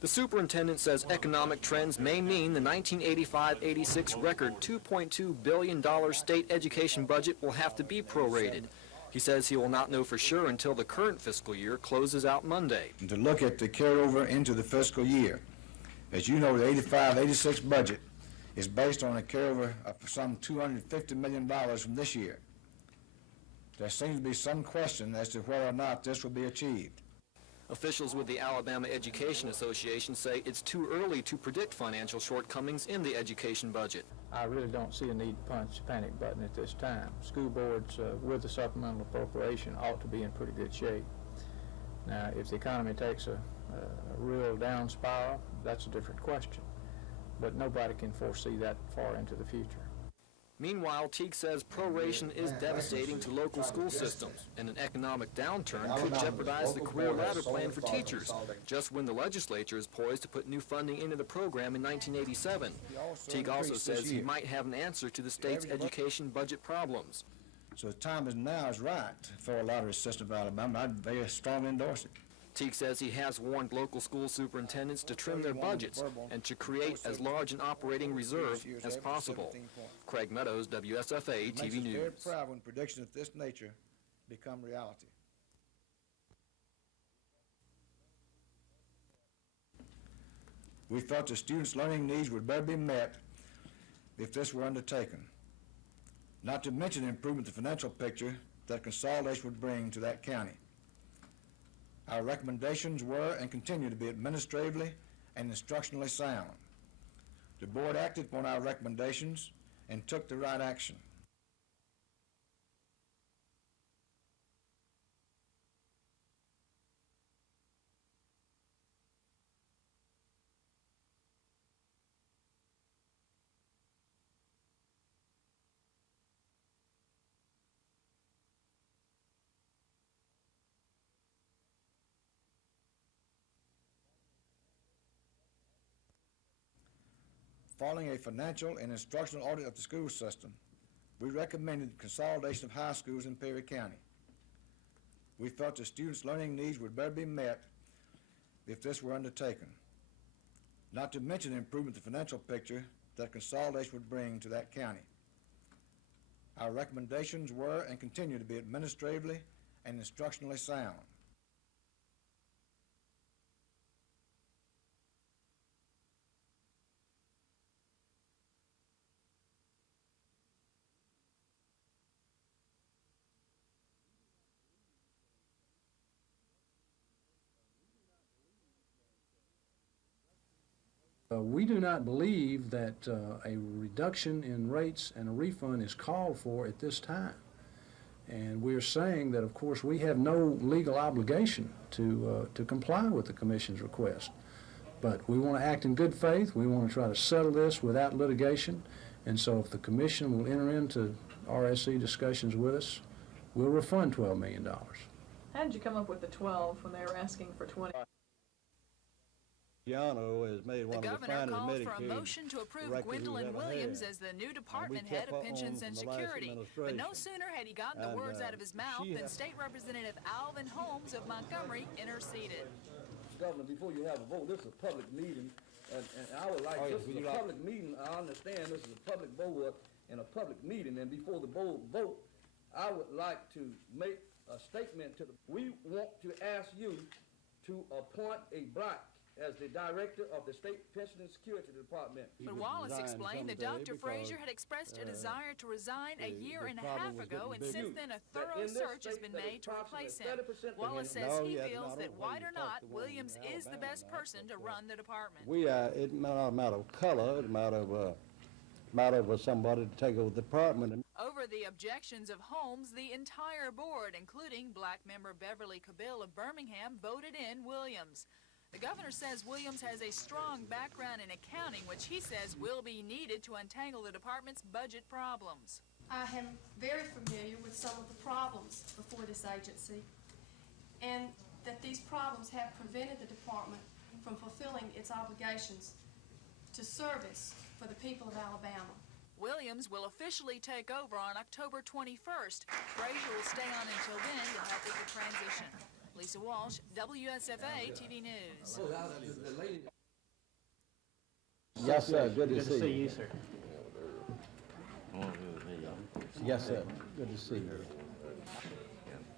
The superintendent says economic trends may mean the 1985-86 record $2.2 billion state education budget will have to be prorated. He says he will not know for sure until the current fiscal year closes out Monday. To look at the carryover into the fiscal year. As you know, the 85-86 budget is based on a carryover of some $250 million from this year. There seems to be some question as to whether or not this will be achieved. Officials with the Alabama Education Association say it's too early to predict financial shortcomings in the education budget. I really don't see a need to punch the panic button at this time. School boards with the supplemental appropriation ought to be in pretty good shape. Now, if the economy takes a real down spiral, that's a different question. But nobody can foresee that far into the future. Meanwhile, Teague says proration is devastating to local school systems, and an economic downturn could jeopardize the career ladder plan for teachers, just when the legislature is poised to put new funding into the program in 1987. Teague also says he might have an answer to the state's education budget problems. So the time now is right for a lottery system of Alabama. I'd very strongly endorse it. Teague says he has warned local school superintendents to trim their budgets and to create as large an operating reserve as possible. Craig Meadows, WSFA TV News. Very proud when predictions of this nature become reality. We felt the students' learning needs would better be met if this were undertaken. Not to mention the improvement in the financial picture that consolidation would bring to that county. Our recommendations were and continue to be administratively and instructionally sound. The board acted upon our recommendations and took the right action. Following a financial and instructional audit of the school system, we recommended consolidation of high schools in Perry County. We felt the students' learning needs would better be met if this were undertaken. Not to mention the improvement in the financial picture that consolidation would bring to that county. Our recommendations were and continue to be administratively and instructionally sound. We do not believe that a reduction in rates and a refund is called for at this time. And we're saying that, of course, we have no legal obligation to comply with the Commission's request. But we want to act in good faith. We want to try to settle this without litigation. And so if the Commission will enter into RSC discussions with us, we'll refund $12 million. How did you come up with the 12 when they were asking for 20? Has made one the of the governor finest called for a Medicaid motion to approve Gwendolyn Williams as the new department head of Pensions and Security. But no sooner had he gotten the words out of his mouth than State Representative Alvin Holmes of Montgomery interceded. Governor, before you have a vote, this is a public meeting, and I would like, this is a public meeting. I understand this is a public board and a public meeting, and before the board vote, I would like to make a statement to we want to ask you to appoint a black as the director of the State Pension and Security Department. But Wallace explained that Dr. Frazier had expressed a desire to resign a year and a half ago, and since then a thorough search has been made to replace him. Wallace says he feels that, white or not, Williams is the best person to run the department. It's not a matter of color, it's a matter of somebody to take over the department. Over the objections of Holmes, the entire board, including black member Beverly Cabill of Birmingham, voted in Williams. The governor says Williams has a strong background in accounting, which he says will be needed to untangle the department's budget problems. I am very familiar with some of the problems before this agency, and that these problems have prevented the department from fulfilling its obligations to service for the people of Alabama. Williams will officially take over on October 21st. Frazier will stay on until then to help with the transition. Lisa Walsh, WSFA TV News. Yes, sir, good to see you. you, sir. Yes, sir, good to see you.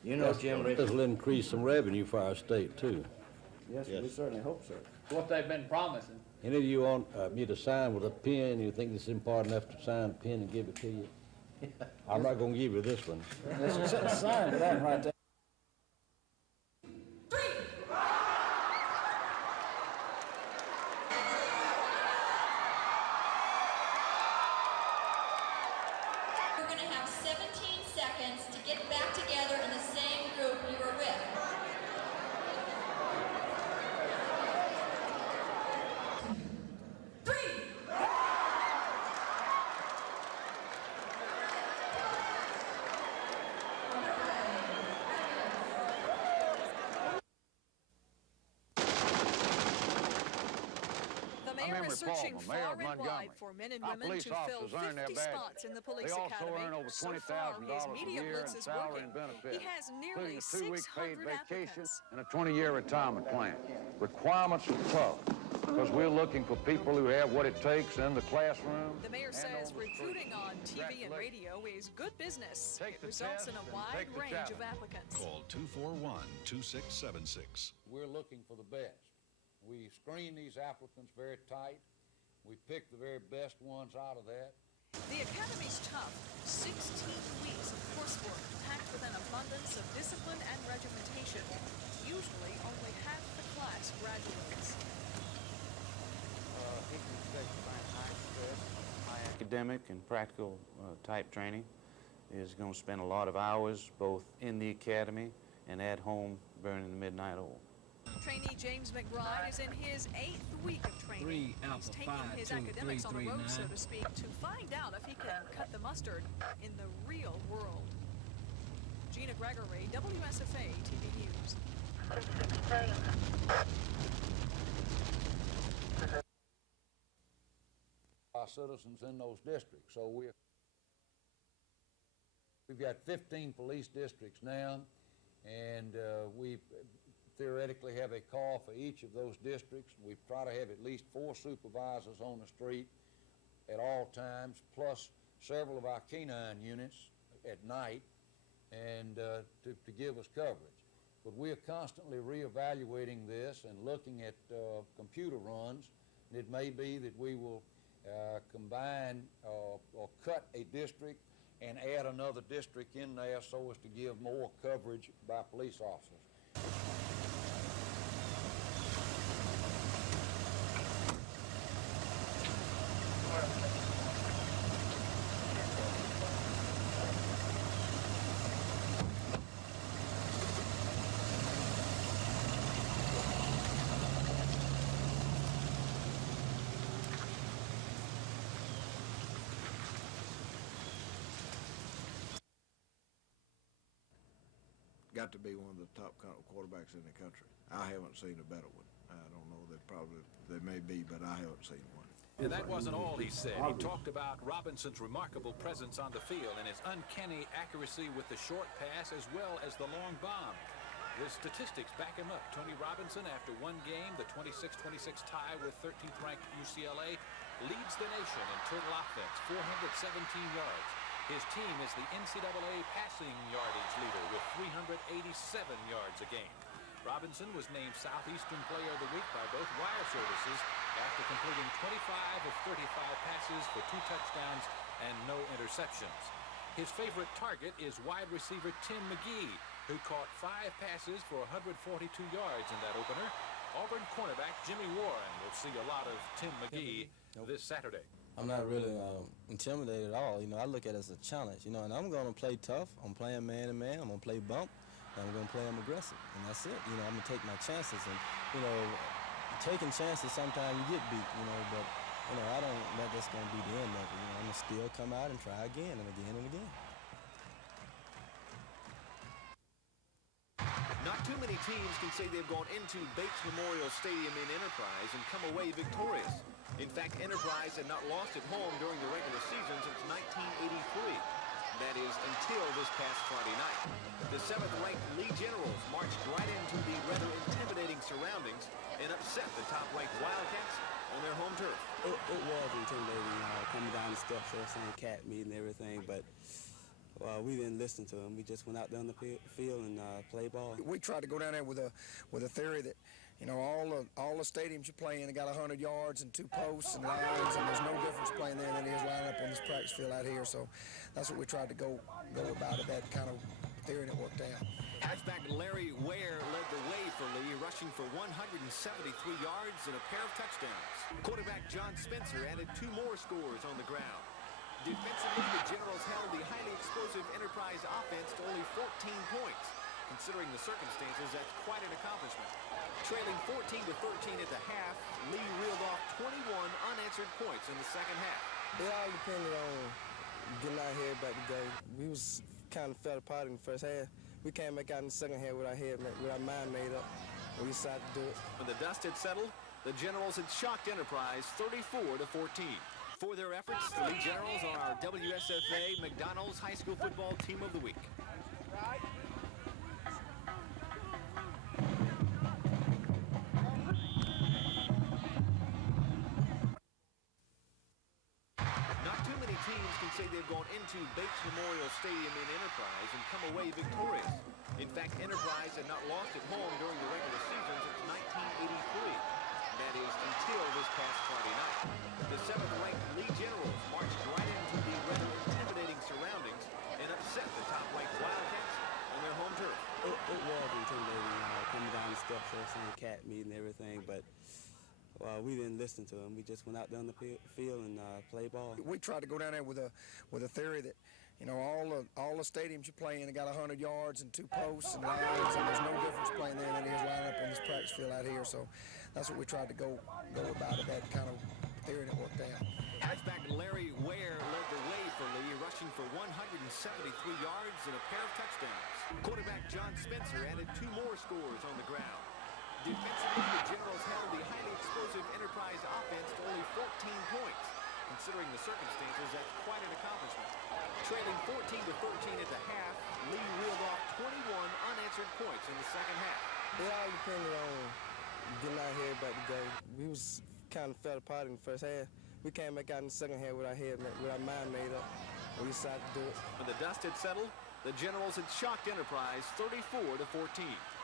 You know, Jim, This will increase some revenue for our state, too. yes, we certainly hope so. What they've been promising. Any of you want me to sign with a pen, you think it's important enough to sign a pen and give it to you? I'm not gonna give you this one. Sign for that right there. We're going to have 17 seconds to get back together in the same group you were with. The mayor is searching far and wide for men and women to fill 50 spots in the police academy. So far, his media blitz is working. He has nearly 600 applicants. And a 20-year retirement plan. Requirements are tough because we're looking for people who have what it takes in the classroom. The mayor says recruiting on TV and radio is good business. It results in a wide range of applicants. Call 241-2676. We're looking for the best. We screen these applicants very tight. We pick the very best ones out of that. The academy's tough. 16 weeks of coursework packed with an abundance of discipline and regimentation. Usually only half the class graduates. He can expect to find high stress, high academic and practical type training. Is going to spend a lot of hours both in the academy and at home burning the midnight oil. Trainee James McBride is in his 8th week of training. He's taking his academics on the road, so to speak, to find out if he can cut the mustard in the real world. Gina Gregory, WSFA TV News. Our citizens in those districts. So we've got 15 police districts now, and we theoretically have a call for each of those districts. We try to have at least 4 supervisors on the street at all times, plus several of our canine units at night, and to give us coverage. But we are constantly reevaluating this and looking at computer runs. It may be that we will combine or cut a district and add another district in there so as to give more coverage by police officers. Got to be one of the top quarterbacks in the country. I haven't seen a better one. I don't know, they may be, but I haven't seen one. And that wasn't all he said. He talked about Robinson's remarkable presence on the field and his uncanny accuracy with the short pass as well as the long bomb. His statistics back him up. Tony Robinson, after one game, the 26-26 tie with 13th ranked UCLA, leads the nation in total offense, 417 yards. His team is the NCAA passing yardage leader with 387 yards a game. Robinson was named Southeastern Player of the Week by both wire services after completing 25 of 35 passes for 2 touchdowns and no interceptions. His favorite target is wide receiver Tim McGee, who caught 5 passes for 142 yards in that opener. Auburn cornerback Jimmy Warren will see a lot of Tim McGee this Saturday. I'm not really intimidated at all. You know, I look at it as a challenge, you know, and I'm going to play tough. I'm playing man-to-man. I'm going to play bump, and I'm going to play them aggressive, and that's it. You know, I'm going to take my chances, and, you know, taking chances, sometimes you get beat, you know, but, you know, I don't think that's going to be the end of it. You know, I'm going to still come out and try again and again and again. Not too many teams can say they've gone into Bates Memorial Stadium in Enterprise and come away victorious. In fact, Enterprise had not lost at home during the regular season since 1983. That is until this past Friday night. The 7th-ranked Lee Generals marched right into the rather intimidating surroundings and upset the top-ranked Wildcats on their home turf. It was intimidating, coming down the steps there saying cat meet and everything, but we didn't listen to them. We just went out there on the field and played ball. We tried to go down there with a theory that, you know, all the stadiums you play in, they got 100 yards and 2 posts and lines, and there's no difference playing there than it is lining up on this practice field out here. So that's what we tried to go about it, that kind of theory, and it worked out. Halfback Larry Ware led the way for Lee, rushing for 173 yards and a pair of touchdowns. Quarterback John Spencer added 2 more scores on the ground. Defensively, the Generals held the highly explosive Enterprise offense to only 14 points. Considering the circumstances, that's quite an accomplishment. Trailing 14-13 at the half, Lee reeled off 21 unanswered points in the second half. It all depended on getting out here back to go. We was kind of fell apart in the first half. We came back out in the second half with our mind made up, and we decided to do it. When the dust had settled, the Generals had shocked Enterprise 34-14. For their efforts, the Lee Generals are our WSFA McDonald's High School Football Team of the Week. Not too many teams can say they've gone into Bates Memorial Stadium in Enterprise and come away victorious. In fact, Enterprise had not lost at home during the regular season since 1983. That is until this past Friday night. The 7th-ranked Lee Generals marched right into the rather intimidating surroundings and upset the top-ranked Wildcats on their home turf. It was intimidating, coming down the steps there saying cat meet and everything, but we didn't listen to them. We just went out there on the field and played ball. We tried to go down there with a theory that, you know, all the stadiums you play in, they got 100 yards and 2 posts and lines, and there's no difference playing there than it is lining up on this practice field out here. So that's what we tried to go about it, that kind of theory, and it worked out. Halfback Larry Ware led the way for Lee, rushing for 173 yards and a pair of touchdowns. Quarterback John Spencer added 2 more scores on the ground. Defensively, the Generals held the highly explosive Enterprise offense to only 14 points. Considering the circumstances, that's quite an accomplishment. Trailing 14-13 at the half, Lee reeled off 21 unanswered points in the second half. It all depended on getting out here back to go. We was kind of fell apart in the first half. We came back out in the second half with our mind made up, and we decided to do it. When the dust had settled, the Generals had shocked Enterprise 34-14.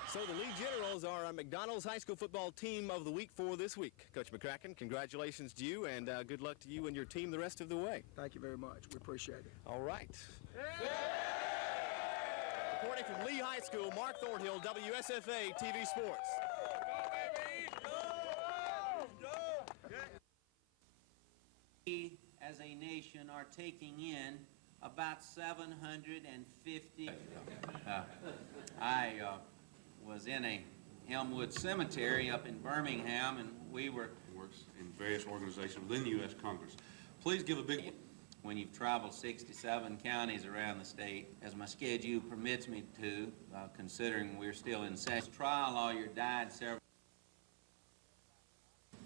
So the Lee Generals are our McDonald's High School Football Team of the Week for this week. Coach McCracken, congratulations to you, and good luck to you and your team the rest of the way. Thank you very much. We appreciate it. All right. Reporting from Lee High School, Mark Thornhill, WSFA TV Sports. We, as a nation, are taking in about 750. I was in a Elmwood cemetery up in Birmingham, and we were... Works in various organizations within the U.S. Congress. Please give a big... When you've traveled 67 counties around the state, as my schedule permits me to, considering we're still in session. Trial lawyer died several...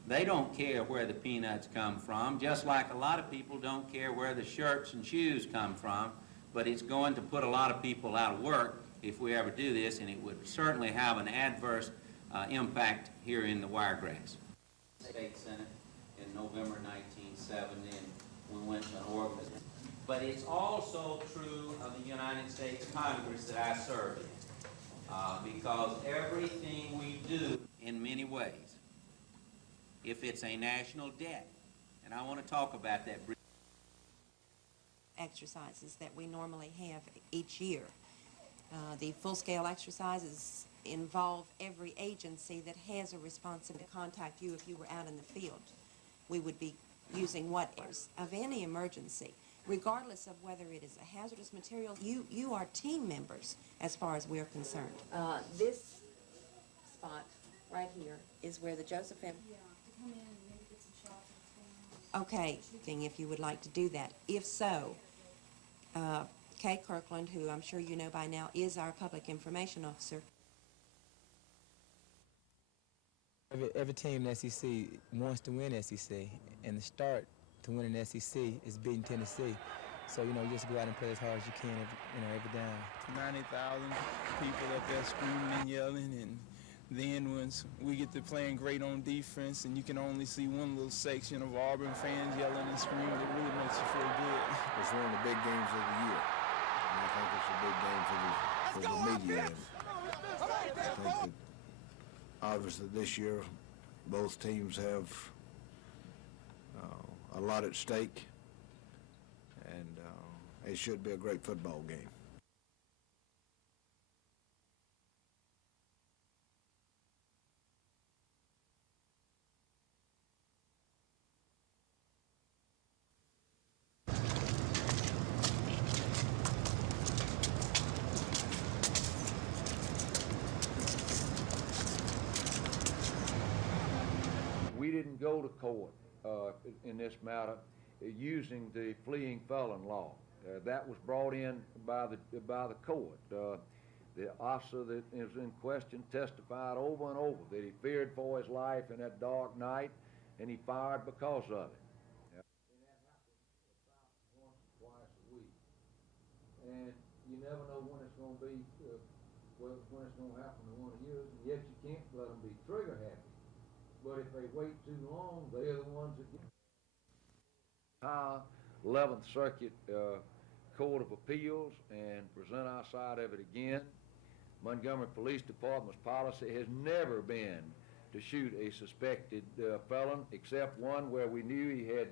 They don't care where the peanuts come from, just like a lot of people don't care where the shirts and shoes come from, but it's going to put a lot of people out of work if we ever do this, and it would certainly have an adverse impact here in the Wiregrass. State Senate in November 1970, and we went to an organization. But it's also true of the United States Congress that I serve in, because everything we do in many ways, if it's a national debt, and I want to talk about that briefly. Exercises that we normally have each year. The full-scale exercises involve every agency that has a responsibility to contact you if you were out in the field. We would be using of any emergency, regardless of whether it is a hazardous material. You are team members as far as we're concerned. This spot right here is where the Joseph M. Okay, if you would like to do that. If so, Kay Kirkland, who I'm sure you know by now, is our public information officer. Every team in the SEC wants to win SEC, and the start to winning SEC is beating Tennessee. So, you just go out and play as hard as you can every down. 90,000 people up there screaming and yelling, and then once we get to playing great on defense and you can only see one little section of Auburn fans yelling and screaming, it really makes you feel good. It's one of the big games of the year. And I think it's a big game for the media. And I think that obviously this year both teams have a lot at stake, and it should be a great football game. We didn't go to court in this matter using the fleeing felon law. That was brought in by the court. The officer that is in question testified over and over that he feared for his life in that dark night, and he fired because of it. And that happens about once, twice a week. And you never know when it's going to be, when it's going to happen to one of yours, and yet you can't let them be trigger happy. But if they wait too long, they're the ones that get. 11th Circuit Court of Appeals and present our side of it again. Montgomery Police Department's policy has never been to shoot a suspected felon, except one where we knew he had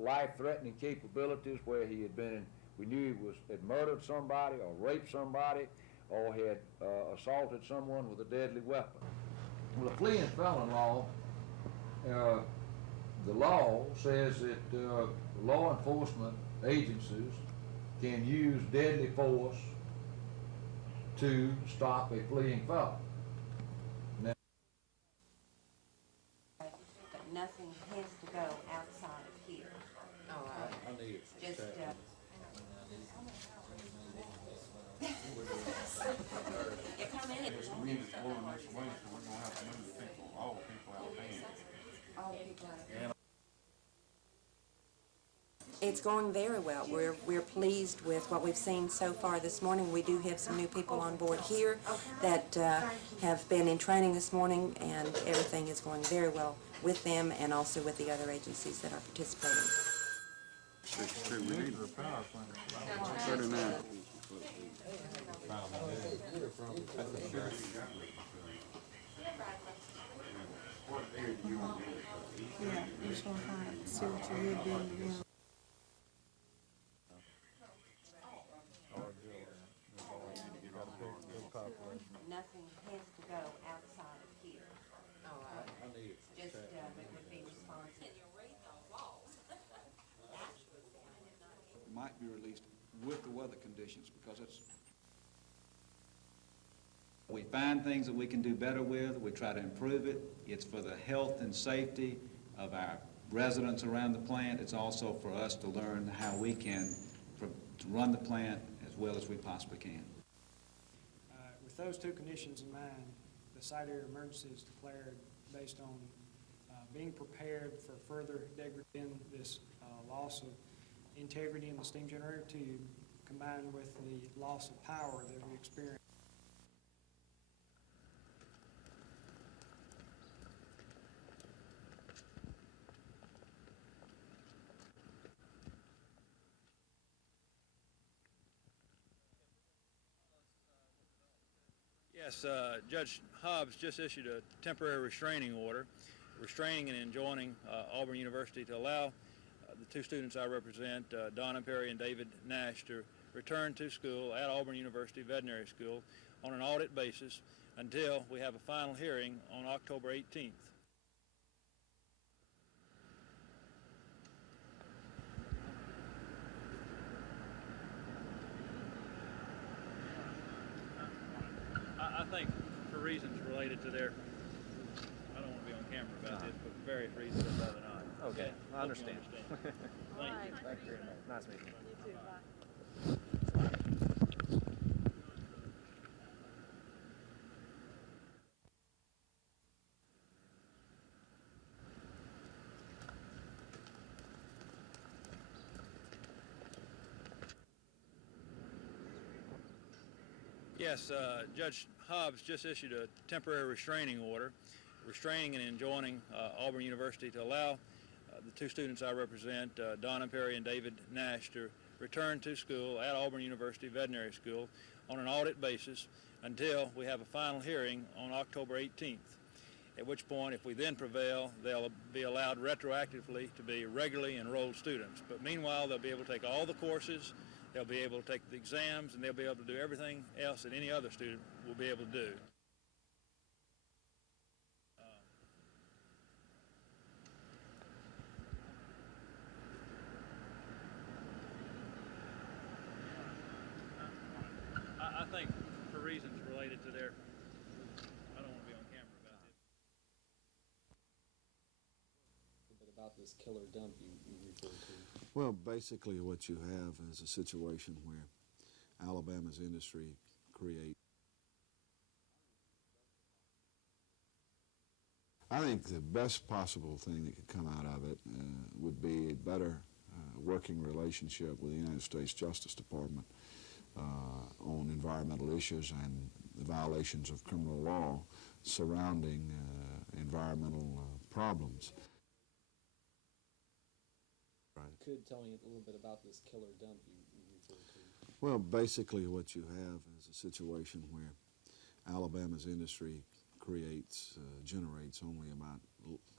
life-threatening capabilities, where he had been, we knew he had murdered somebody or raped somebody or had assaulted someone with a deadly weapon. Well, the fleeing felon law, the law says that law enforcement agencies can use deadly force to stop a fleeing felon. Now, but nothing has to go outside of here. All right. I need it. Just, yeah, come in. It's the wind is blowing this way, so we're gonna have to move the people, all the people out there. It's going very well. We're pleased with what we've seen so far this morning. We do have some new people on board here that have been in training this morning, and everything is going very well with them and also with the other agencies that are participating. 62, we need the power plant. 39. Yeah, just want to see what you would be doing. Nothing has to go outside of here. All right. I need it. Just that would be responsive. Might be released with the weather conditions, because we find things that we can do better with, we try to improve it. It's for the health and safety of our residents around the plant. It's also for us to learn how we can run the plant as well as we possibly can. With those two conditions in mind, the site area emergency is declared based on being prepared for further degradation in this loss of integrity in the steam generator tube, combined with the loss of power that we experience. Yes, Judge Hobbs just issued a temporary restraining order, restraining and enjoining Auburn University to allow the two students I represent, Donna Perry and David Nash, to return to school at Auburn University Veterinary School on an audit basis until we have a final hearing on October 18th. I think for reasons related to their, I don't want to be on camera about this, but for various reasons I'd rather not. Okay, I understand. Thank you. Thank you very much. Nice meeting you. You too, bye. Yes, Judge Hobbs just issued a temporary restraining order, restraining and enjoining Auburn University to allow the two students I represent, Donna Perry and David Nash, to return to school at Auburn University Veterinary School on an audit basis until we have a final hearing on October 18th, at which point, if we then prevail, they'll be allowed retroactively to be regularly enrolled students. But meanwhile, they'll be able to take all the courses, they'll be able to take the exams, and they'll be able to do everything else that any other student will be able to do. I think for reasons related to their, I don't want to be on camera about this. But about this killer dump you referred to. Well, basically what you have is a situation where Alabama's industry creates. I think the best possible thing that could come out of it would be a better working relationship with the United States Justice Department on environmental issues and the violations of criminal law surrounding environmental problems. Could tell me a little bit about this killer dump you referred to. Well, basically what you have is a situation where Alabama's industry generates only about,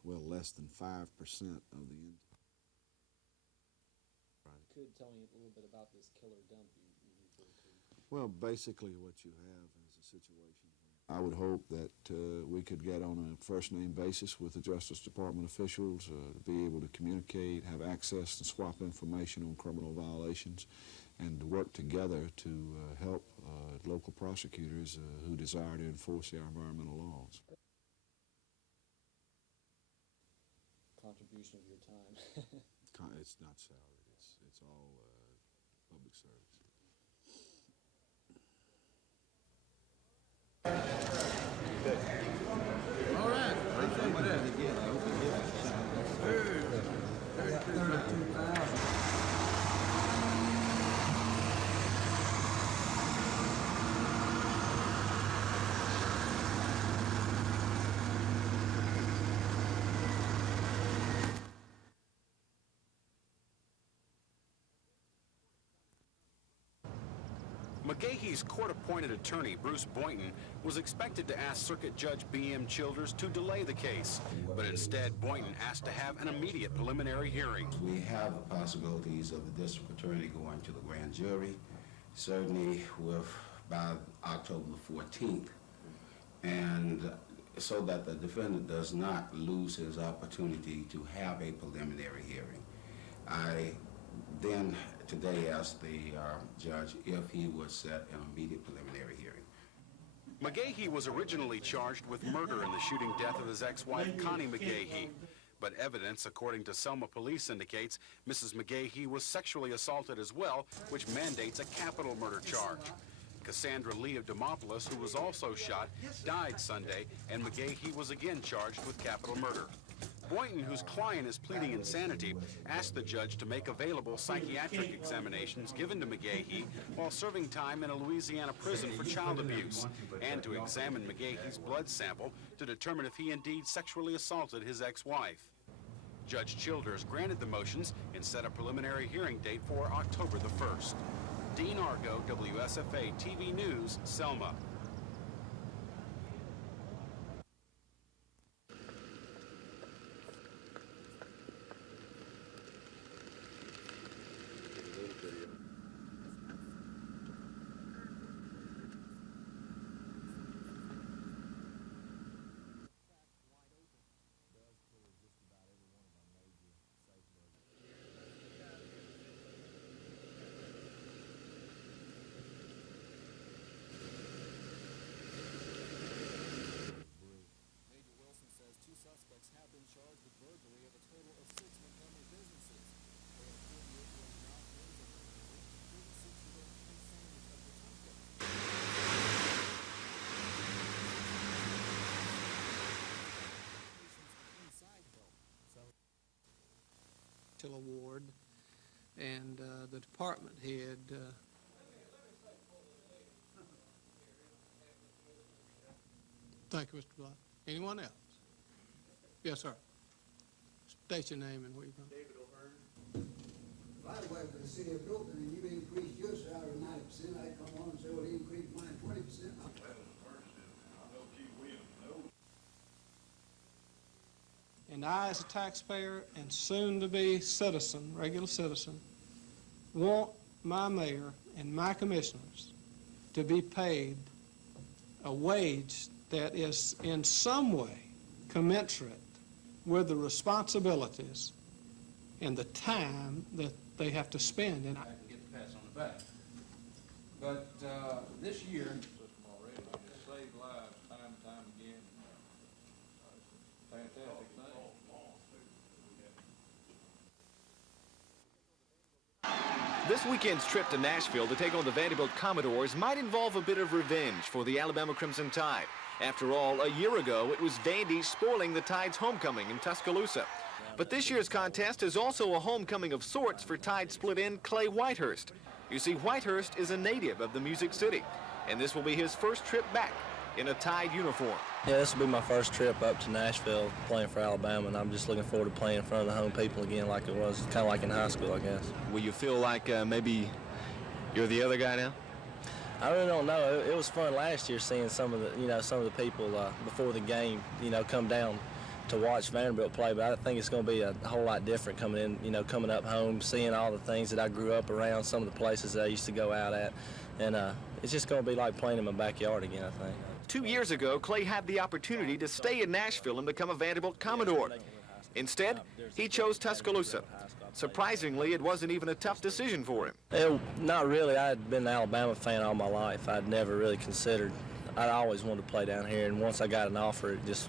well, less than 5% of the industry. Could tell me a little bit about this killer dump you referred to. Well, basically what you have is a situation where I would hope that we could get on a first-name basis with the Justice Department officials, be able to communicate, have access to swap information on criminal violations, and to work together to help local prosecutors who desire to enforce our environmental laws. Contribution of your time. It's not salaried. It's all public service. All right. McGahee's court-appointed attorney, Bruce Boynton, was expected to ask Circuit Judge B.M. Childers to delay the case, but instead Boynton asked to have an immediate preliminary hearing. We have the possibilities of the district attorney going to the grand jury, certainly by October the 14th, and so that the defendant does not lose his opportunity to have a preliminary hearing. I then today asked the judge if he would set an immediate preliminary hearing. McGahee was originally charged with murder in the shooting death of his ex-wife, Connie McGahee. But evidence, according to Selma police, indicates Mrs. McGahee was sexually assaulted as well, which mandates a capital murder charge. Cassandra Lee of Demopolis, who was also shot, died Sunday, and McGahee was again charged with capital murder. Boynton, whose client is pleading insanity, asked the judge to make available psychiatric examinations given to McGahee while serving time in a Louisiana prison for child abuse, and to examine McGahee's blood sample to determine if he indeed sexually assaulted his ex-wife. Judge Childers granted the motions and set a preliminary hearing date for October the 1st. Dean Argo, WSFA TV News, Selma. Award, and the department head Thank you, Mr. Blunt. Anyone else? Yes, sir. State your name and where you're from. David O'Hearn. If I work for the city of Brooklyn and you increase your salary 90%, I'd come on and say, well, increase mine 20%. And I, as a taxpayer and soon-to-be citizen, regular citizen, want my mayor and my commissioners to be paid a wage that is in some way commensurate with the responsibilities and the time that they have to spend. And I can get the pats on the back. But this year, saved lives time and time again. Fantastic thing. This weekend's trip to Nashville to take on the Vanderbilt Commodores might involve a bit of revenge for the Alabama Crimson Tide. After all, a year ago, it was Vandy spoiling the Tide's homecoming in Tuscaloosa. But this year's contest is also a homecoming of sorts for Tide split end Clay Whitehurst. You see, Whitehurst is a native of the Music City, and this will be his first trip back in a Tide uniform. Yeah, this will be my first trip up to Nashville playing for Alabama, and I'm just looking forward to playing in front of the home people again like it was, kind of like in high school, I guess. Will you feel like maybe you're the other guy now? I really don't know. It was fun last year seeing some of the people before the game, come down to watch Vanderbilt play, but I think it's going to be a whole lot different coming in, coming up home, seeing all the things that I grew up around, some of the places that I used to go out at, and it's just going to be like playing in my backyard again, I think. 2 years ago, Clay had the opportunity to stay in Nashville and become a Vanderbilt Commodore. Instead, he chose Tuscaloosa. Surprisingly, it wasn't even a tough decision for him. Not really. I had been an Alabama fan all my life. I'd never really considered. I always wanted to play down here, and once I got an offer, it just,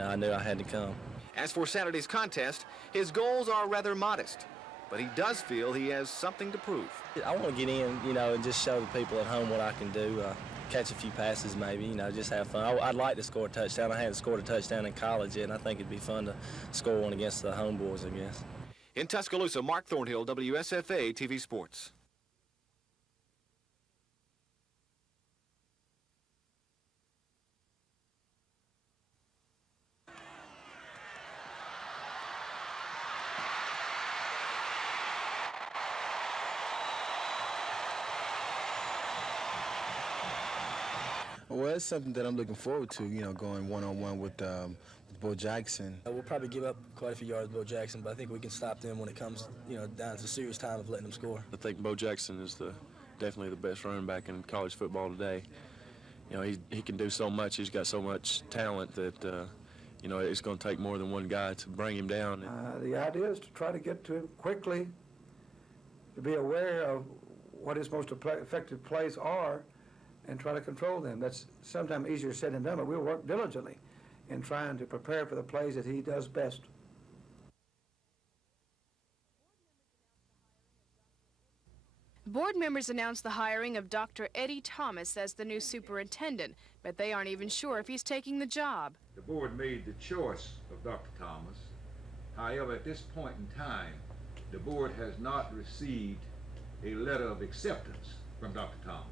I knew I had to come. As for Saturday's contest, his goals are rather modest, but he does feel he has something to prove. I want to get in, and just show the people at home what I can do. Catch a few passes maybe, just have fun. I'd like to score a touchdown. I hadn't scored a touchdown in college yet, and I think it'd be fun to score one against the homeboys, I guess. In Tuscaloosa, Mark Thornhill, WSFA TV Sports. Well, it's something that I'm looking forward to, going one-on-one with Bo Jackson. We'll probably give up quite a few yards to Bo Jackson, but I think we can stop them when it comes, down to serious time of letting them score. I think Bo Jackson is definitely the best running back in college football today. He can do so much. He's got so much talent that, it's going to take more than one guy to bring him down. The idea is to try to get to him quickly, to be aware of what his most effective plays are, and try to control them. That's sometimes easier said than done, but we'll work diligently in trying to prepare for the plays that he does best. Board members announced the hiring of Dr. Eddie Thomas as the new superintendent, but they aren't even sure if he's taking the job. The board made the choice of Dr. Thomas. However, at this point in time, the board has not received a letter of acceptance from Dr. Thomas.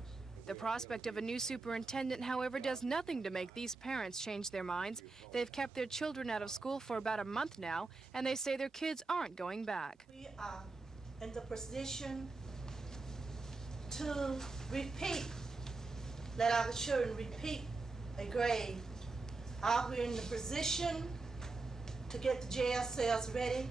The prospect of a new superintendent, however, does nothing to make these parents change their minds. They've kept their children out of school for about a month now, and they say their kids aren't going back. We are in the position to repeat, let our children repeat a grade. We're in the position to get the jail cells ready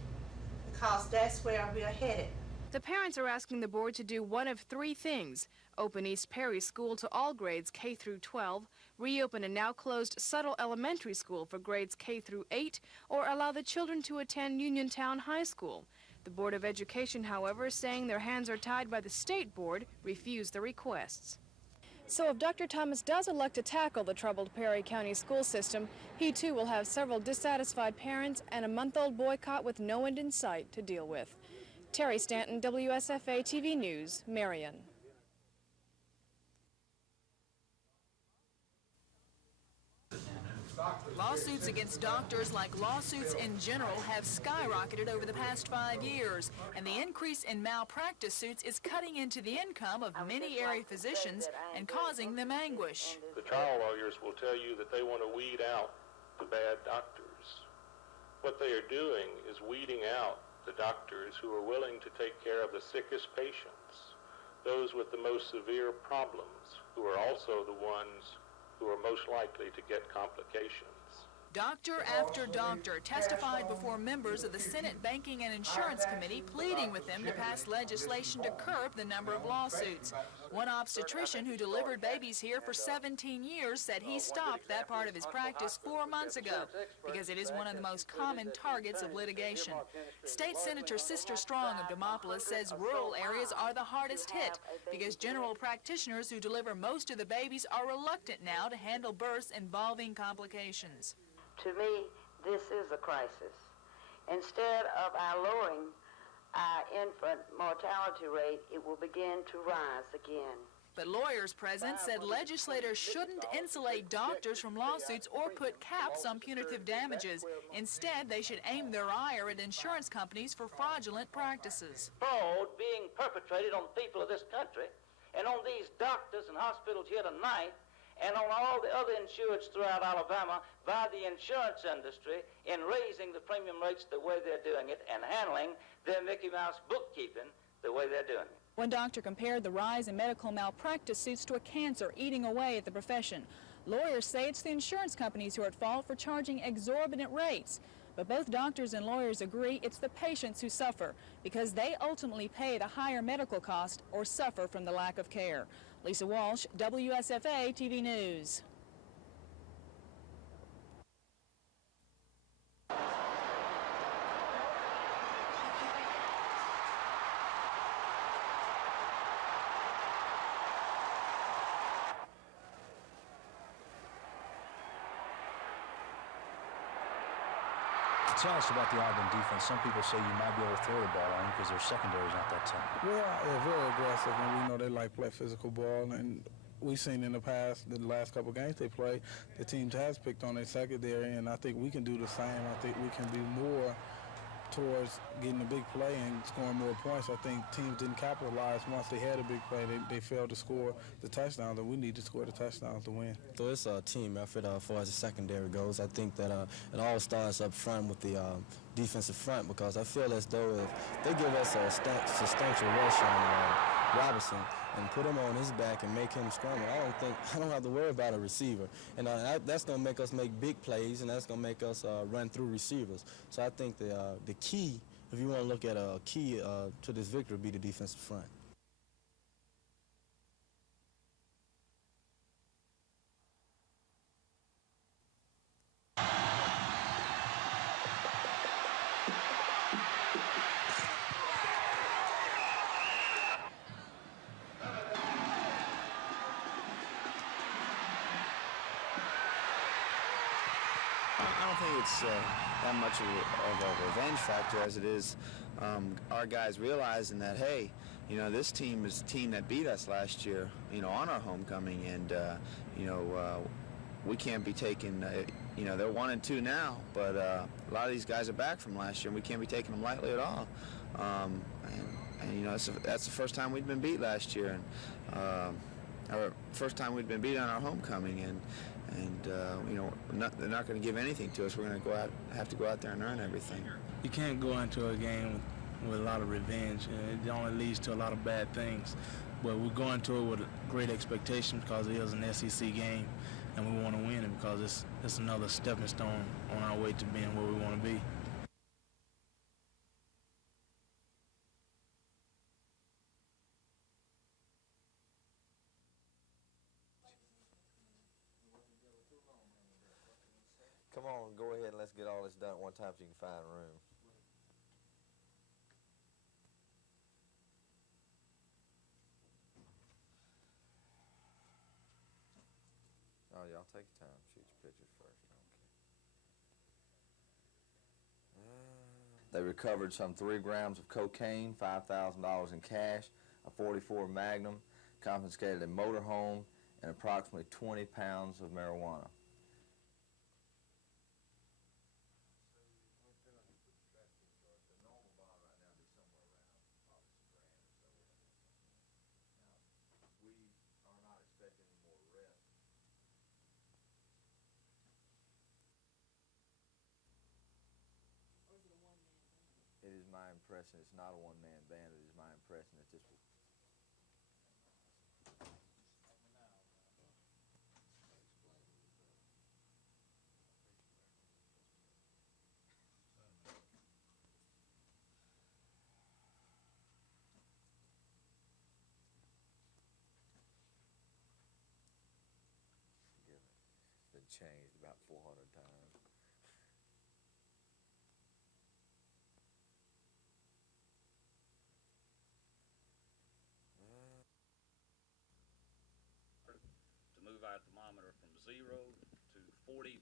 because that's where we're headed. The parents are asking the board to do one of three things: open East Perry School to all grades K through 12, reopen a now closed Subtle Elementary School for grades K through 8, or allow the children to attend Uniontown High School. The Board of Education, however, saying their hands are tied by the state board, refused the requests. So if Dr. Thomas does elect to tackle the troubled Perry County school system, he too will have several dissatisfied parents and a month-old boycott with no end in sight to deal with. Terry Stanton, WSFA TV News, Marion. Dr. Lawsuits against doctors, like lawsuits in general, have skyrocketed over the past 5 years, and the increase in malpractice suits is cutting into the income of many area physicians and causing them anguish. The trial lawyers will tell you that they want to weed out the bad doctors. What they are doing is weeding out the doctors who are willing to take care of the sickest patients, those with the most severe problems, who are also the ones who are most likely to get complications. Doctor after doctor testified before members of the Senate Banking and Insurance Committee, pleading with them to pass legislation to curb the number of lawsuits. One obstetrician who delivered babies here for 17 years said he stopped that part of his practice 4 months ago because it is one of the most common targets of litigation. State Senator Sister Strong of Demopolis says rural areas are the hardest hit because general practitioners who deliver most of the babies are reluctant now to handle births involving complications. To me, this is a crisis. Instead of our lowering our infant mortality rate, it will begin to rise again. But lawyers present said legislators shouldn't insulate doctors from lawsuits or put caps on punitive damages. Instead, they should aim their ire at insurance companies for fraudulent practices. Fraud being perpetrated on the people of this country and on these doctors and hospitals here tonight and on all the other insureds throughout Alabama by the insurance industry in raising the premium rates the way they're doing it and handling their Mickey Mouse bookkeeping the way they're doing it. One doctor compared the rise in medical malpractice suits to a cancer eating away at the profession. Lawyers say it's the insurance companies who are at fault for charging exorbitant rates. But both doctors and lawyers agree it's the patients who suffer because they ultimately pay the higher medical cost or suffer from the lack of care. Lisa Walsh, WSFA TV News. Tell us about the Auburn defense. Some people say you might be able to throw the ball on them because their secondary's not that tough. Well, they're very aggressive, and we know they like play physical ball. And we've seen in the past, the last couple games they played, the teams has picked on their secondary, and I think we can do the same. I think we can be more towards getting a big play and scoring more points. I think teams didn't capitalize once they had a big play. They failed to score the touchdowns, and we need to score the touchdowns to win. So it's a team effort as far as the secondary goes. I think that it all starts up front with the defensive front, because I feel as though if they give us a substantial rush on Robinson and put him on his back and make him scramble, I don't have to worry about a receiver. And that's going to make us make big plays, and that's going to make us run through receivers. So I think the key, if you want to look at a key to this victory, would be the defensive front. It's that much of a revenge factor as it is our guys realizing that, hey, you know, this team is the team that beat us last year, you know, on our homecoming, and you know, we can't be taking, you know, they're 1-2 now, but a lot of these guys are back from last year, and we can't be taking them lightly at all. And you know, that's the first time we'd been beat last year, and our first time we'd been beat on our homecoming, and you know, they're not going to give anything to us. We're going to have to go out there and earn everything. You can't go into a game with a lot of revenge. It only leads to a lot of bad things. But we're going to it with great expectation because it is an SEC game, and we want to win it because it's another stepping stone on our way to being where we want to be. Come on, go ahead and let's get all this done at one time so you can find room. Oh, y'all take your time. Shoot your pictures first. Okay. They recovered some 3 grams of cocaine, $5,000 in cash, a .44 Magnum, confiscated a motorhome, and approximately 20 pounds of marijuana. impression it's not a one-man band. It is my impression that this will. Been changed about 400 times. To move our thermometer from 0 to 40.6%.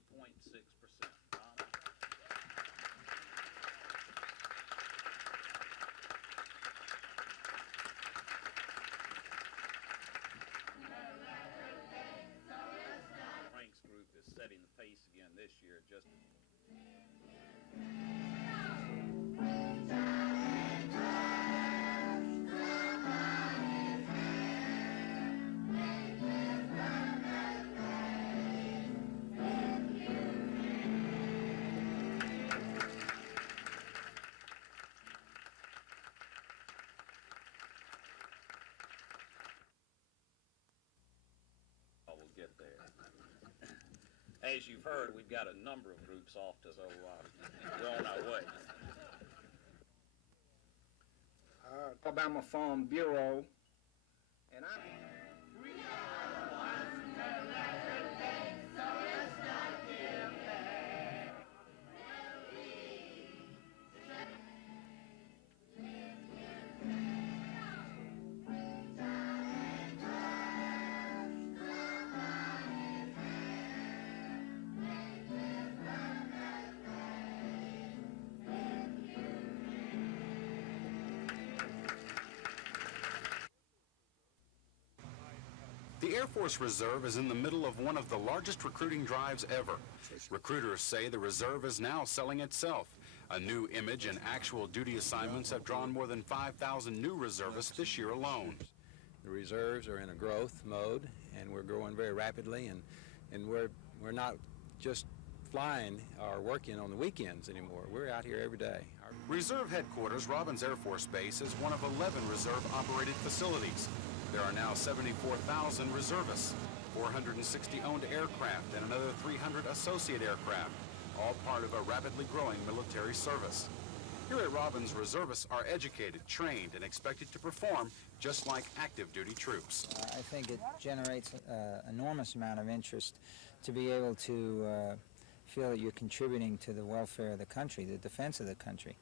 Frank's group is setting the pace again this year. Just we'll get there. As you've heard, we've got a number of groups off to, so we're on our way. Alabama Farm Bureau, and The Air Force Reserve is in the middle of one of the largest recruiting drives ever. Recruiters say the reserve is now selling itself. A new image and actual duty assignments have drawn more than 5,000 new reservists this year alone. The reserves are in a growth mode, and we're growing very rapidly, and we're not just flying or working on the weekends anymore. We're out here every day. Reserve Headquarters, Robins Air Force Base, is one of 11 reserve-operated facilities. There are now 74,000 reservists, 460 owned aircraft, and another 300 associate aircraft, all part of a rapidly growing military service. Here at Robins, reservists are educated, trained, and expected to perform just like active duty troops. I think it generates an enormous amount of interest to be able to feel that you're contributing to the welfare of the country, the defense of the country.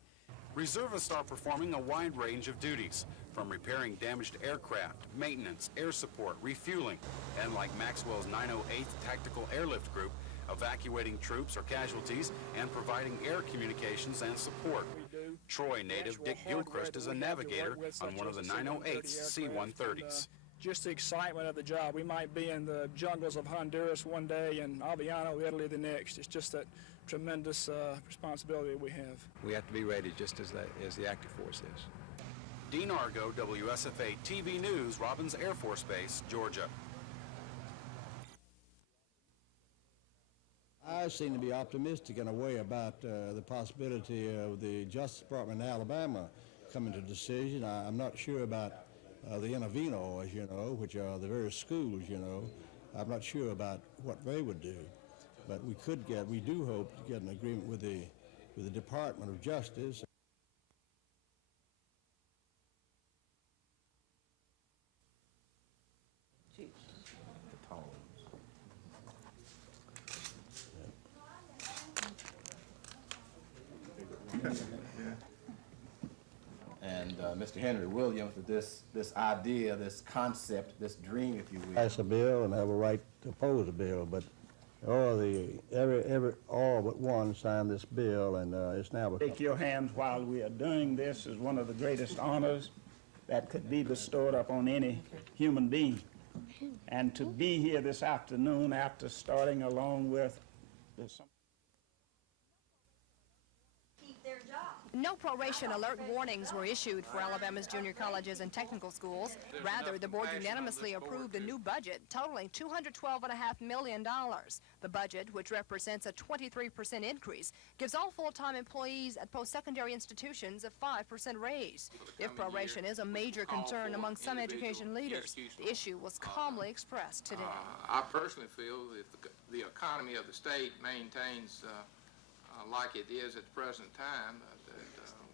Reservists are performing a wide range of duties, from repairing damaged aircraft, maintenance, air support, refueling, and like Maxwell's 908th Tactical Airlift Group, evacuating troops or casualties and providing air communications and support. Troy native Dick Gilchrist is a navigator on one of the 908's C-130s. Just the excitement of the job. We might be in the jungles of Honduras one day and Aviano, Italy the next. It's just that tremendous responsibility we have. We have to be ready just as the active force is. Dean Argo, WSFA TV News, Robins Air Force Base, Georgia. I seem to be optimistic in a way about the possibility of the Justice Department in Alabama coming to a decision. I'm not sure about the intervenos, you know, which are the various schools, you know. I'm not sure about what they would do, but we do hope to get an agreement with the Department of Justice. And Mr. Henry Williams with this idea, this concept, this dream, if you will. Pass a bill and have a right to oppose a bill, but all but one signed this bill, and it's now. Shake your hands while we are doing this is one of the greatest honors that could be bestowed upon any human being. And to be here this afternoon after starting along with this. Keep their job. No proration alert warnings were issued for Alabama's junior colleges and technical schools. Rather, the board unanimously approved a new budget totaling $212.5 million. The budget, which represents a 23% increase, gives all full-time employees at post-secondary institutions a 5% raise. If proration is a major concern among some education leaders, the issue was calmly expressed today. I personally feel that if the economy of the state maintains like it is at the present time,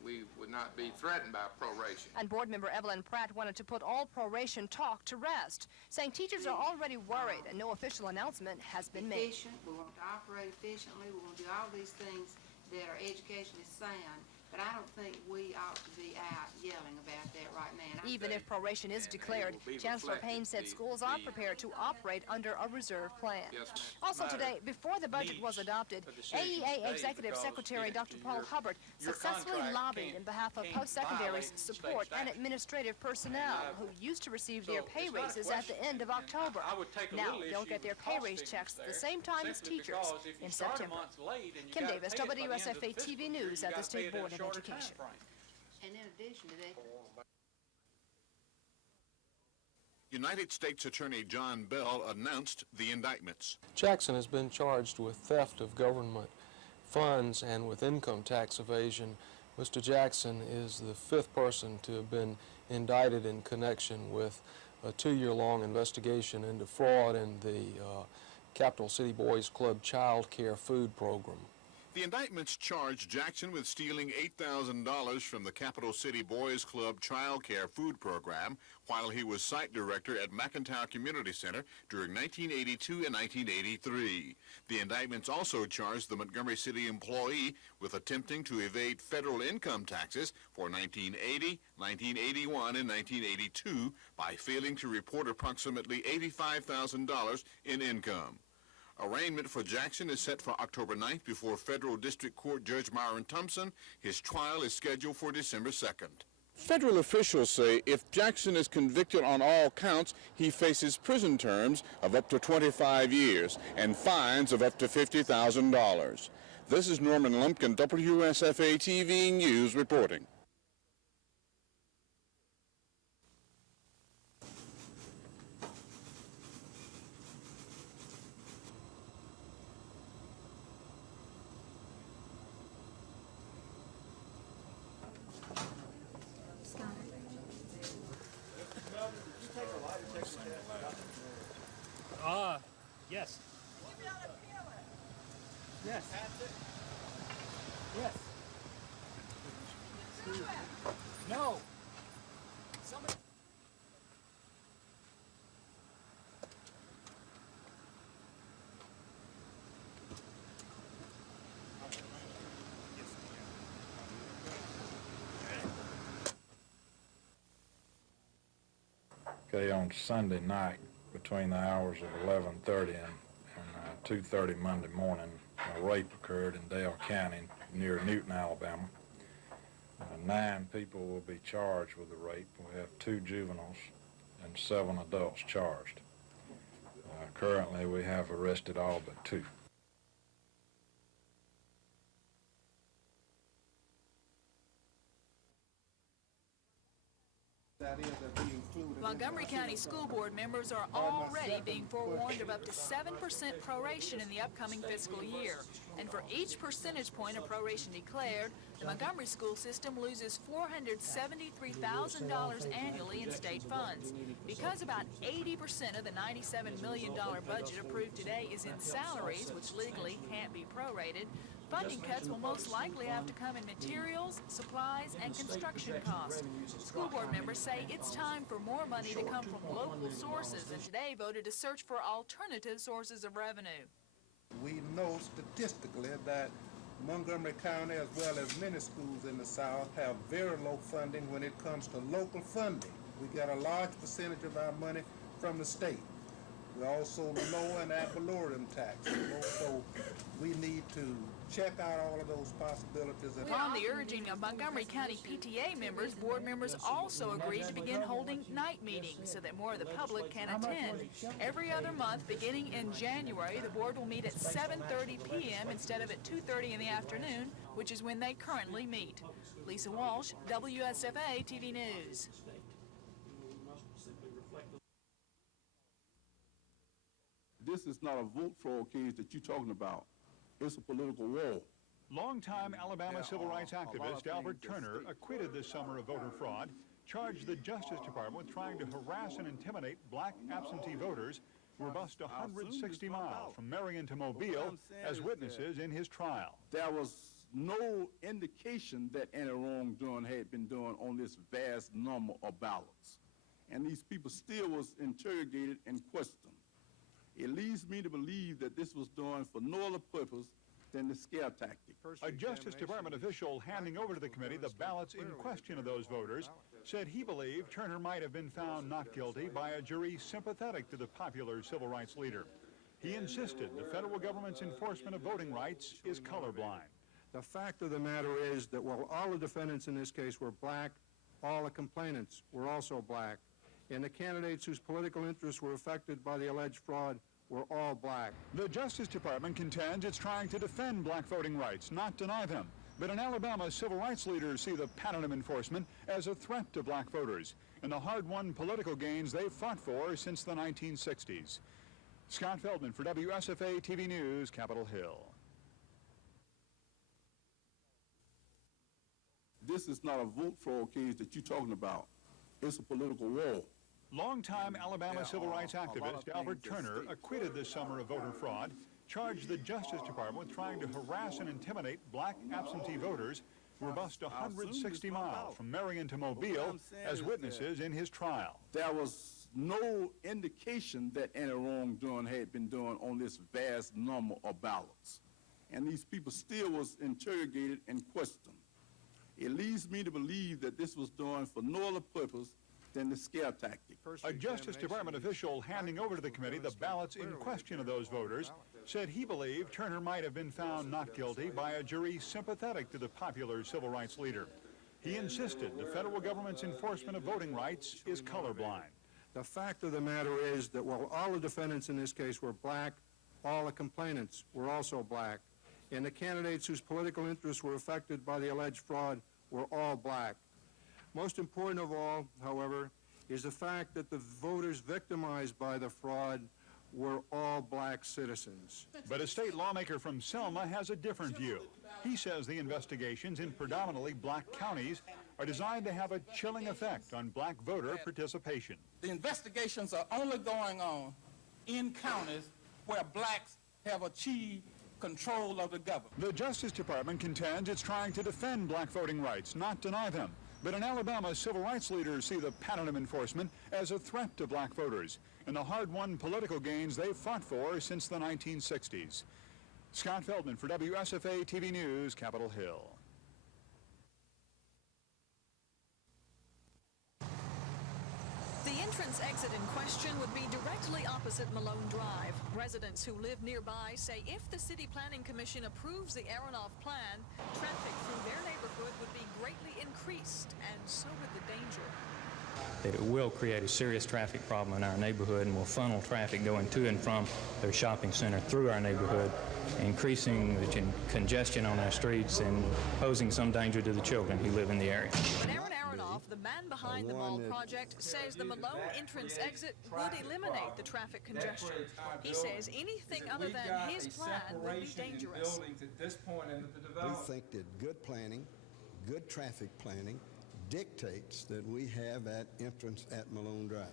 we would not be threatened by proration. And board member Evelyn Pratt wanted to put all proration talk to rest, saying teachers are already worried and no official announcement has been made. We want to operate efficiently. We want to do all these things that are educationally sound. But I don't think we ought to be out yelling about that right now. Even if proration is declared, Chancellor Payne said schools are prepared to operate under a reserve plan. Also today, before the budget was adopted, AEA Executive Secretary Dr. Paul Hubbard successfully lobbied in behalf of post-secondary's support and administrative personnel who used to receive their pay raises at the end of October. Now they'll get their pay raise checks at the same time as teachers in September. Kim Davis, WSFA TV News at the State Board of Education. And in addition to that, United States Attorney John Bell announced the indictments. Jackson has been charged with theft of government funds and with income tax evasion. Mr. Jackson is the fifth person to have been indicted in connection with a 2-year-long investigation into fraud in the Capital City Boys Club child care food program. The indictments charged Jackson with stealing $8,000 from the Capital City Boys Club child care food program while he was site director at McIntyre Community Center during 1982 and 1983. The indictments also charged the Montgomery City employee with attempting to evade federal income taxes for 1980, 1981, and 1982 by failing to report approximately $85,000 in income. Arraignment for Jackson is set for October 9th before Federal District Court Judge Myron Thompson. His trial is scheduled for December 2nd. Federal officials say if Jackson is convicted on all counts, he faces prison terms of up to 25 years and fines of up to $50,000. This is Norman Lumpkin, WSFA TV News reporting. Yes. Yes. Yes. No. Somebody. Okay, on Sunday night, between the hours of 11:30 and 2:30 Monday morning, a rape occurred in Dale County near Newton, Alabama. 9 people will be charged with the rape. We have 2 juveniles and 7 adults charged. Currently, we have arrested all but 2. Montgomery County School Board members are already being forewarned of up to 7% proration in the upcoming fiscal year. And for each percentage point of proration declared, the Montgomery school system loses $473,000 annually in state funds. Because about 80% of the $97 million budget approved today is in salaries, which legally can't be prorated, funding cuts will most likely have to come in materials, supplies, and construction costs. School board members say it's time for more money to come from local sources, and today voted to search for alternative sources of revenue. We know statistically that Montgomery County, as well as many schools in the South, have very low funding when it comes to local funding. We get a large percentage of our money from the state. We also low an ad valorem tax, so we need to check out all of those possibilities. Upon the urging of Montgomery County PTA members, board members also agreed to begin holding night meetings so that more of the public can attend. Every other month, beginning in January, the board will meet at 7:30 p.m. instead of at 2:30 in the afternoon which is when they currently meet. Lisa Walsh, WSFA TV News. This is not a vote fraud case that you're talking about. It's a political war. Longtime Alabama civil rights activist Albert Turner, acquitted this summer of voter fraud, charged the Justice Department with trying to harass and intimidate black absentee voters who were bused 160 miles from Marion to Mobile as witnesses in his trial. There was no indication that any wrongdoing had been done on this vast number of ballots. And these people still was interrogated and questioned. It leads me to believe that this was done for no other purpose than the scare tactic. A Justice Department official handing over to the committee the ballots in question of those voters said he believed Turner might have been found not guilty by a jury sympathetic to the popular civil rights leader. He insisted the federal government's enforcement of voting rights is colorblind. The fact of the matter is that while all the defendants in this case were black, all the complainants were also black, and the candidates whose political interests were affected by the alleged fraud were all black. The Justice Department contends it's trying to defend black voting rights, not deny them. But in Alabama, civil rights leaders see the pattern of enforcement as a threat to black voters and the hard-won political gains they've fought for since the 1960s. Scott Feldman for WSFA TV News, Capitol Hill. This is not a vote fraud case that you're talking about. It's a political war. Longtime Alabama civil rights activist Albert Turner, acquitted this summer of voter fraud, charged the Justice Department with trying to harass and intimidate black absentee voters who were bused 160 miles from Marion to Mobile as witnesses in his trial. There was no indication that any wrongdoing had been done on this vast number of ballots. And these people still was interrogated and questioned. It leads me to believe that this was done for no other purpose than the scare tactic. A Justice Department official handing over to the committee the ballots in question of those voters said he believed Turner might have been found not guilty by a jury sympathetic to the popular civil rights leader. He insisted the federal government's enforcement of voting rights is colorblind. The fact of the matter is that while all the defendants in this case were black, all the complainants were also black, and the candidates whose political interests were affected by the alleged fraud were all black. Most important of all, however, is the fact that the voters victimized by the fraud were all black citizens. But a state lawmaker from Selma has a different view. He says the investigations in predominantly black counties are designed to have a chilling effect on black voter participation. The investigations are only going on in counties where blacks have achieved control of the government. The Justice Department contends it's trying to defend black voting rights, not deny them. But in Alabama, civil rights leaders see the pattern of enforcement as a threat to black voters and the hard-won political gains they've fought for since the 1960s. Scott Feldman for WSFA TV News, Capitol Hill. The entrance exit in question would be directly opposite Malone Drive. Residents who live nearby say if the City Planning Commission approves the Aronoff plan, traffic through their neighborhood would be greatly increased, and so would the danger. That it will create a serious traffic problem in our neighborhood and will funnel traffic going to and from their shopping center through our neighborhood, increasing the congestion on our streets and posing some danger to the children who live in the area. But Aaron Aronoff, the man behind the mall project, says the Malone entrance exit would eliminate the traffic congestion. He says anything other than his plan would be dangerous. We think that good planning, good traffic planning, dictates that we have that entrance at Malone Drive.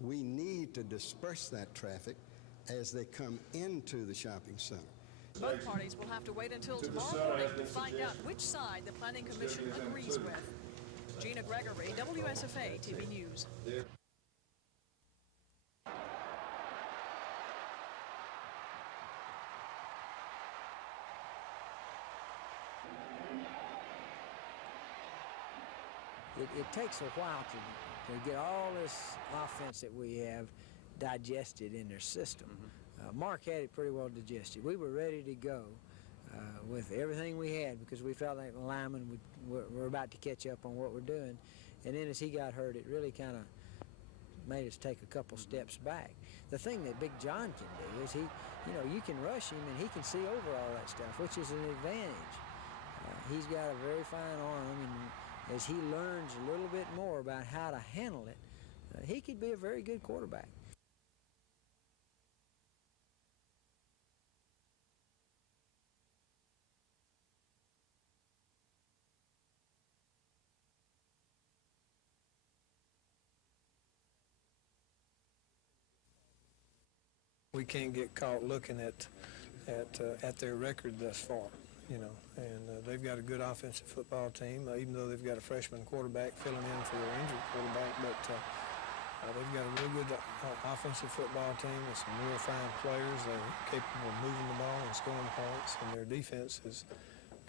We need to disperse that traffic as they come into the shopping center. Both parties will have to wait until tomorrow morning to find out which side the Planning Commission agrees with. Gina Gregory, WSFA TV News. It takes a while to get all this offense that we have digested in their system. Mark had it pretty well digested. We were ready to go with everything we had because we felt like the linemen were about to catch up on what we're doing. And then as he got hurt, it really kind of made us take a couple steps back. The thing that Big John can do is you can rush him and he can see over all that stuff, which is an advantage. He's got a very fine arm, and as he learns a little bit more about how to handle it, he could be a very good quarterback. We can't get caught looking at their record thus far, you know. And they've got a good offensive football team, even though they've got a freshman quarterback filling in for their injured quarterback. But they've got a real good offensive football team with some real fine players. They're capable of moving the ball and scoring points, and their defense is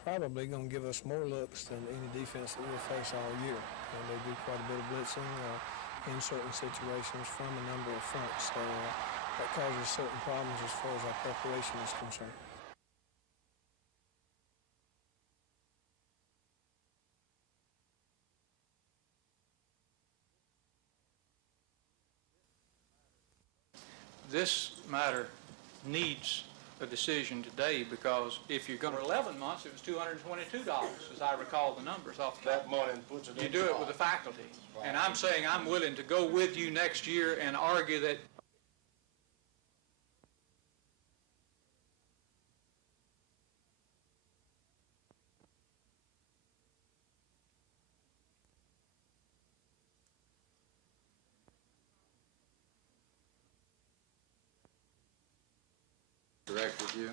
probably going to give us more looks than any defense that we'll face all year. And they do quite a bit of blitzing in certain situations from a number of fronts. So that causes certain problems as far as our preparation is concerned. This matter needs a decision today, because if you're going to 11 months, it was $222, as I recall the numbers off the top. That money puts it in. You do it with the faculty. And I'm saying I'm willing to go with you next year and argue that Direct review.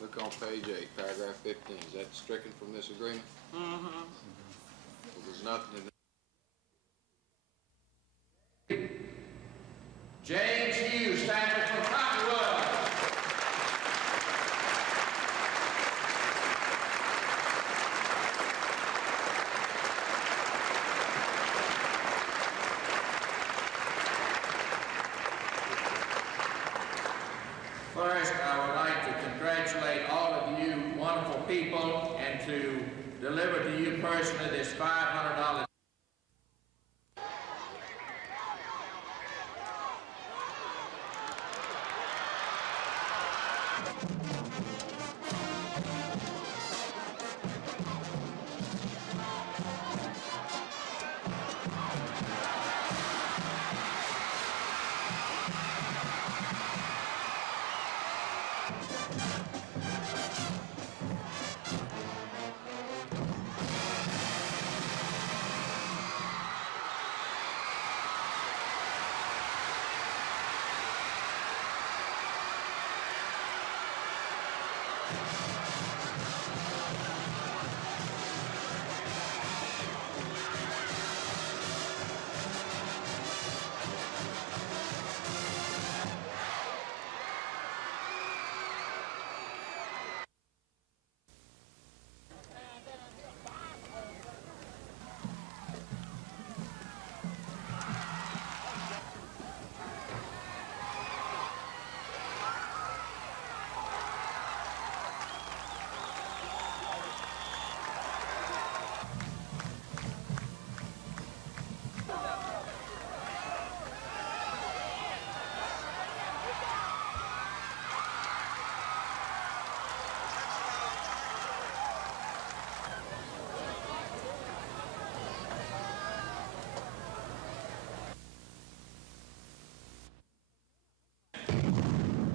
Look on page 8, paragraph 15. Is that stricken from this agreement? Mm-hmm. Well, there's nothing in James Hughes, standing for Cottonwood. First, I would like to congratulate all of you wonderful people and to deliver to you personally this $500.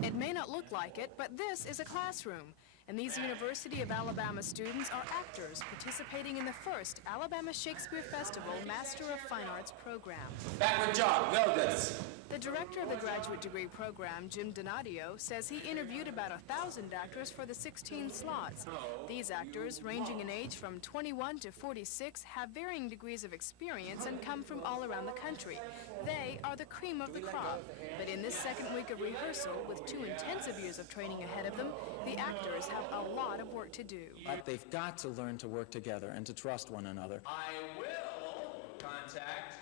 It may not look like it, but this is a classroom, and these University of Alabama students are actors participating in the first Alabama Shakespeare Festival Master of Fine Arts program. Backward jog, go this. The director of the graduate degree program, Jim Donadio, says he interviewed about 1,000 actors for the 16 slots. These actors, ranging in age from 21 to 46, have varying degrees of experience and come from all around the country. They are the cream of the crop. But in this second week of rehearsal, with 2 intensive years of training ahead of them, the actors have a lot of work to do. But they've got to learn to work together and to trust one another. I will contact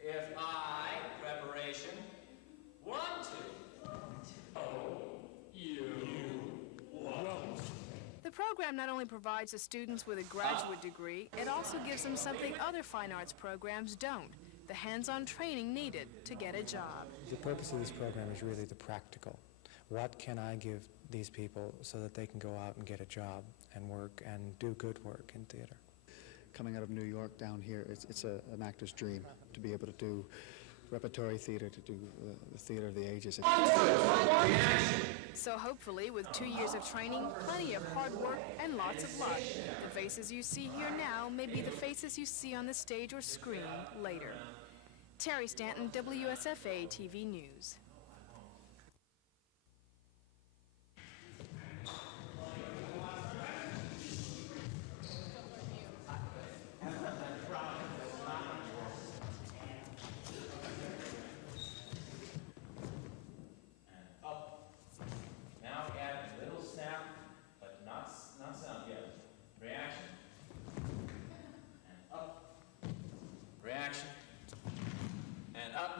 if I, preparation, want to. Oh, you won't. The program not only provides the students with a graduate degree, it also gives them something other fine arts programs don't: the hands-on training needed to get a job. The purpose of this program is really the practical. what can I give these people so that they can go out and get a job and work and do good work in theater. Coming out of New York down here, it's an actor's dream to be able to do repertory theater, to do the theater of the ages. So hopefully, with 2 years of training, plenty of hard work, and lots of luck, the faces you see here now may be the faces you see on the stage or screen later. Terry Stanton, WSFA TV News.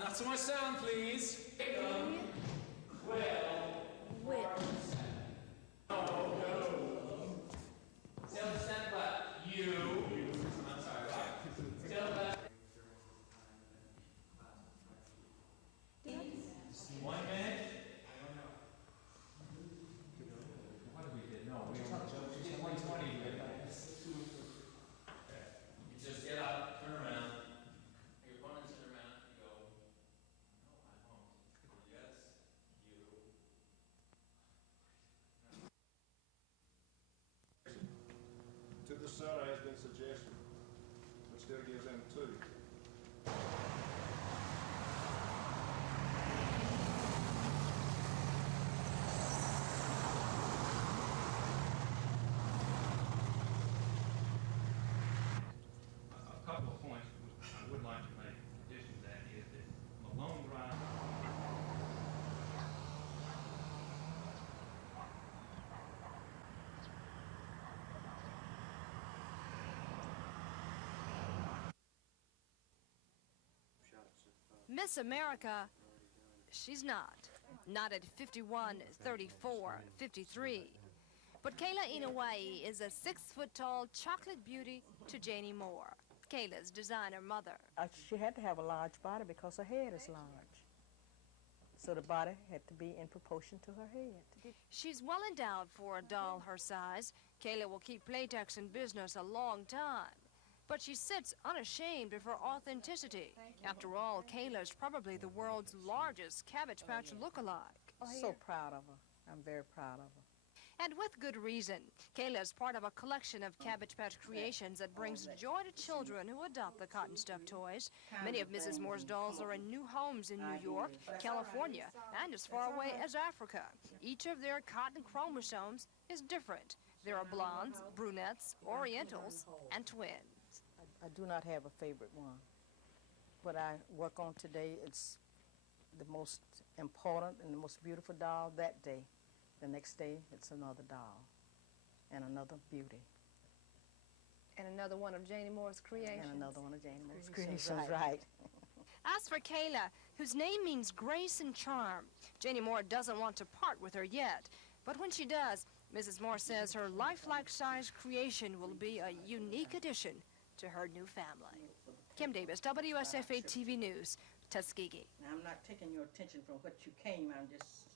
Not so much sound, please. To the center has been suggested, which still gives them 2. A couple of points I would like to make in addition to that is that Malone Drive. Miss America, she's not. Not at 51, 34, 53. But Kayla Inouye is a 6-foot-tall chocolate beauty to Janie Moore, Kayla's designer mother. She had to have a large body because her head is large. So the body had to be in proportion to her head. She's well endowed for a doll her size. Kayla will keep Playtex in business a long time. But she sits unashamed of her authenticity. After all, Kayla's probably the world's largest Cabbage Patch look-alike. So proud of her. I'm very proud of her. And with good reason. Kayla's part of a collection of Cabbage Patch creations that brings joy to children who adopt the cotton stuffed toys. Many of Mrs. Moore's dolls are in new homes in New York, California, and as far away as Africa. Each of their cotton chromosomes is different. There are blondes, brunettes, orientals, and twins. I do not have a favorite one. What I work on today is the most important and the most beautiful doll that day. The next day, it's another doll and another beauty. And another one of Janie Moore's creations. And another one of Janie Moore's creations, right. As for Kayla, whose name means grace and charm, Janie Moore doesn't want to part with her yet. But when she does, Mrs. Moore says her lifelike-size creation will be a unique addition to her new family. Kim Davis, WSFA TV News, Tuskegee. Now, I'm not taking your attention from what you came, I'm just